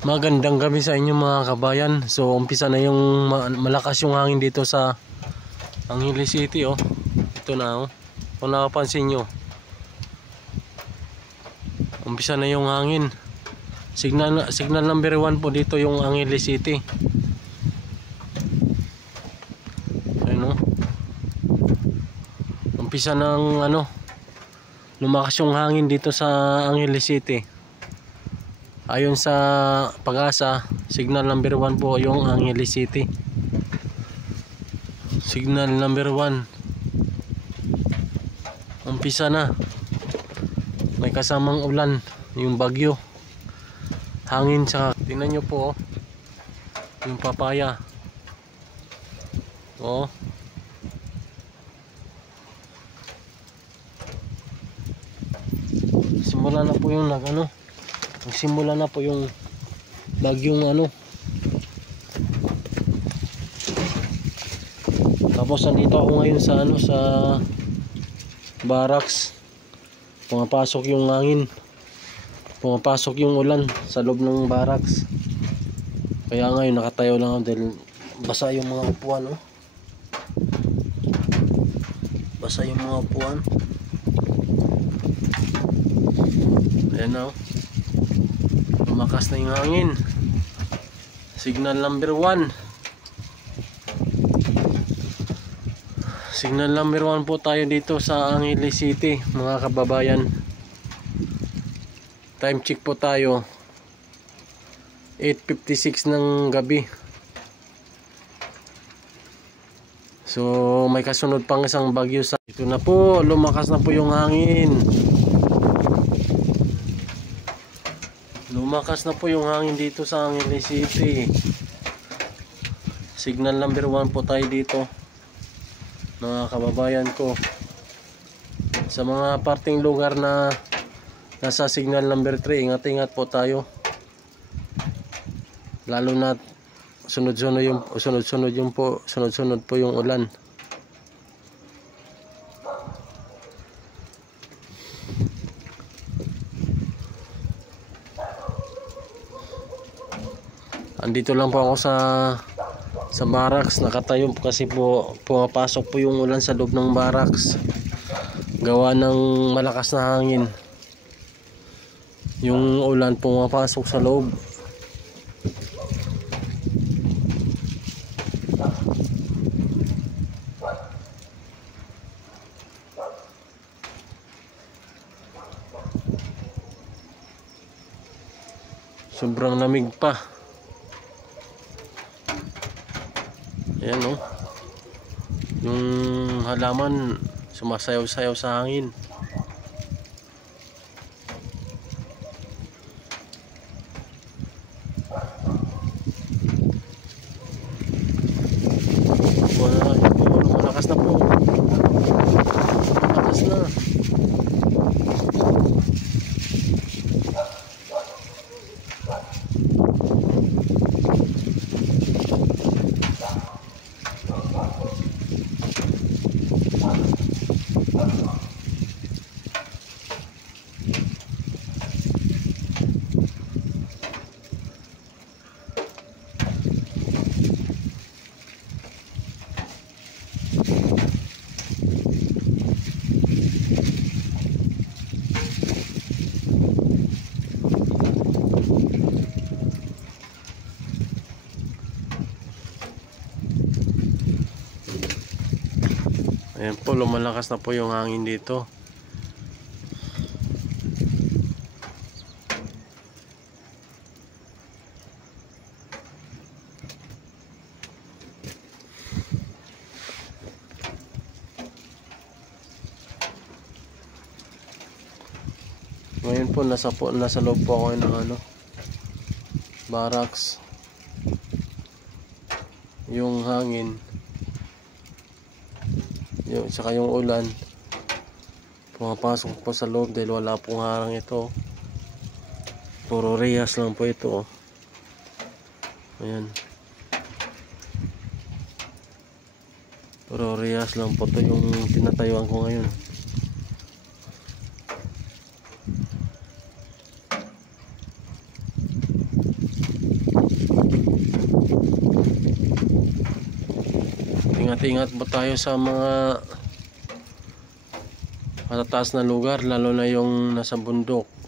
Magandang gabi sa inyo mga kabayan. So umpisa na yung malakas yung hangin dito sa Angeles City oh. Ito na oh. Kung nakapansin nyo, umpisa na yung hangin. Signal number 1 po dito yung Angeles City. Ayun oh. Umpisa ng lumakas yung hangin dito sa Angeles City. Ayon sa Pag-asa, signal number 1 po yung Angeles City. Signal number 1. Umpisa na. May kasamang ulan, yung bagyo. Hangin sa tingnan nyo po oh. Yung papaya. Oh. Simula na po yung nagsimula na po yung bagyong Tapos nandito ako ngayon sa sa barracks. Pumapasok yung hangin, pumapasok yung ulan sa loob ng barracks. Kaya ngayon nakatayo lang ako dahil basa yung mga upuan oh. Basa yung mga upuan. Ayan na oh. Lumakas na yung hangin. Signal number 1. Signal number 1 po tayo dito sa Angeles City mga kababayan. Time check po tayo 8:56 ng gabi. So may kasunod pang isang bagyo sa ito na po. Lumakas na po yung hangin. Lumakas na po yung hangin dito sa Angeles City. Signal number 1 po tayo dito mga kababayan ko. Sa mga parting lugar na nasa signal number 3, ingat-ingat po tayo. Lalo na sunod-sunod po yung ulan. Andito lang po ako sa barracks, nakatayo kasi po pumapasok po yung ulan sa loob ng barracks. Gawa ng malakas na hangin. Yung ulan pumapasok sa loob. Sobrang lamig pa. Ayan oh. Yung halaman sumasayaw-sayaw sa hangin. Malakas na po. Malakas na. Ayan po, lumalakas na po yung hangin dito. Ngayon po nasa loob po ako ng barracks. Yung hangin, saka yung ulan pumapasok po sa loob dahil wala pong harang ito. Puro rehas lang po ito oh. Ayan. Puro rehas lang po ito yung tinatayuan ko ngayon. Ingat-ingat po tayo sa mga matataas na lugar, lalo na yung nasa bundok.